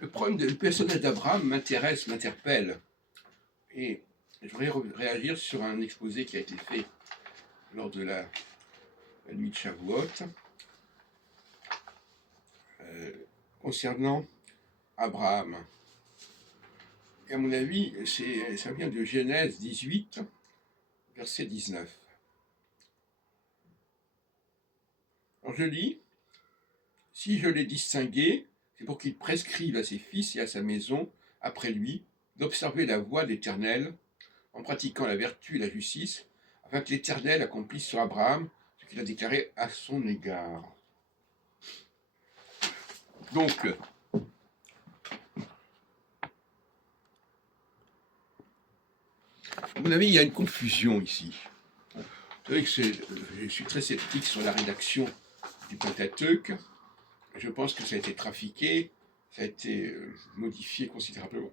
Le personnage d'Abraham m'intéresse, m'interpelle. Et je voudrais réagir sur un exposé qui a été fait lors de la nuit de Shavuot concernant Abraham. Et à mon avis, ça vient de Genèse 18, verset 19. Alors je lis, « Si je l'ai distingué, c'est pour qu'il prescrive à ses fils et à sa maison, après lui, d'observer la voie de l'Éternel, en pratiquant la vertu et la justice, afin que l'Éternel accomplisse sur Abraham ce qu'il a déclaré à son égard. » Donc, à mon avis, il y a une confusion ici. Vous savez que je suis très sceptique sur la rédaction du Pentateuque. Je pense que ça a été trafiqué, ça a été modifié considérablement.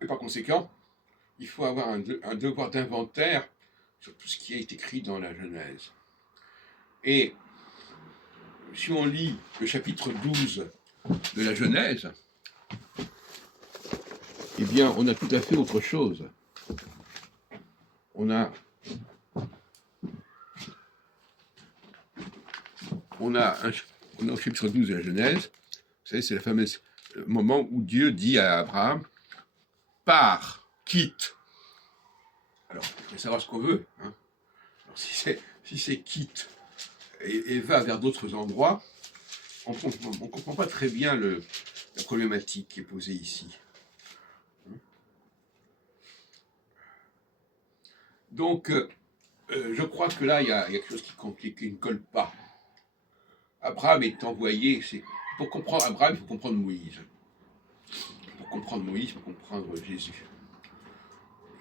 Et par conséquent, il faut avoir un devoir d'inventaire sur tout ce qui est écrit dans la Genèse. Et si on lit le chapitre 12 de la Genèse, eh bien, on a tout à fait autre chose. On a au chapitre 12 de la Genèse, vous savez, c'est le fameux moment où Dieu dit à Abraham, pars, quitte. Alors, il faut savoir ce qu'on veut. Hein. Alors, si c'est quitte et va vers d'autres endroits, on ne comprend pas très bien la problématique qui est posée ici. Donc, je crois que là, il y a quelque chose qui ne colle pas. Abraham est envoyé, pour comprendre Abraham, il faut comprendre Moïse. Pour comprendre Moïse, il faut comprendre Jésus.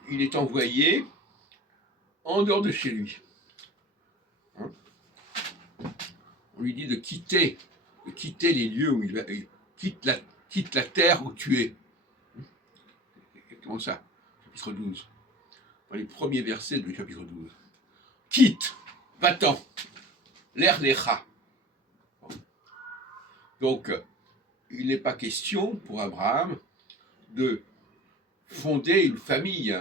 Il est envoyé en dehors de chez lui. Hein? On lui dit de quitter les lieux où il va, quitte la terre où tu es. Comment ça? Chapitre 12. Dans les premiers versets du chapitre 12. Quitte, va-t'en, l'air des rats. Donc, il n'est pas question pour Abraham de fonder une famille.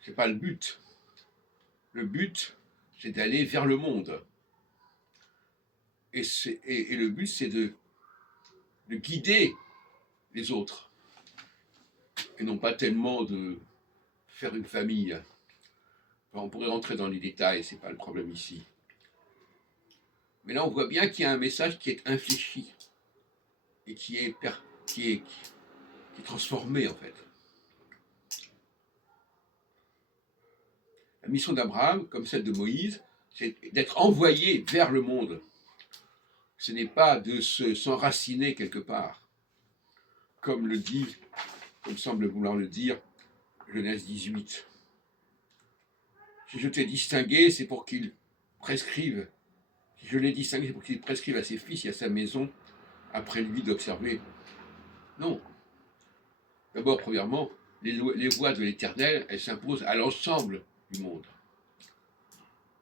Ce n'est pas le but. Le but, c'est d'aller vers le monde. Et le but, c'est de guider les autres. Et non pas tellement de faire une famille. Enfin, on pourrait rentrer dans les détails, ce n'est pas le problème ici. Mais là, on voit bien qu'il y a un message qui est infléchi et qui est transformé, en fait. La mission d'Abraham, comme celle de Moïse, c'est d'être envoyé vers le monde. Ce n'est pas de s'enraciner quelque part, comme semble vouloir le dire Genèse 18. Si je t'ai distingué, c'est pour qu'il prescrive. Si je l'ai distingué, c'est pour qu'il prescrive à ses fils et à sa maison, après lui, d'observer. Non. D'abord, premièrement, les voies de l'Éternel, elles s'imposent à l'ensemble du monde.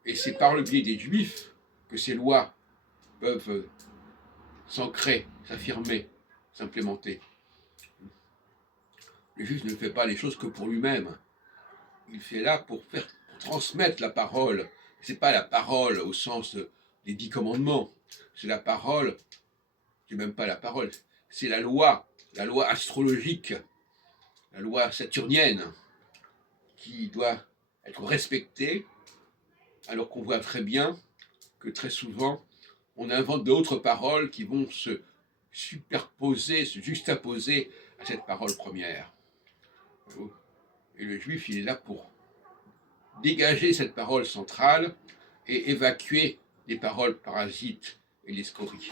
Et c'est par le biais des Juifs que ces lois peuvent s'ancrer, s'affirmer, s'implémenter. Le Juif ne fait pas les choses que pour lui-même. Il fait là pour transmettre la parole. Ce n'est pas la parole au sens des 10 commandements. C'est la parole, c'est même pas la parole, c'est la loi astrologique, la loi saturnienne, qui doit être respectée, alors qu'on voit très bien que très souvent, on invente d'autres paroles qui vont se superposer, se juxtaposer à cette parole première. Et le Juif, il est là pour dégager cette parole centrale et évacuer les paroles parasites et les scories.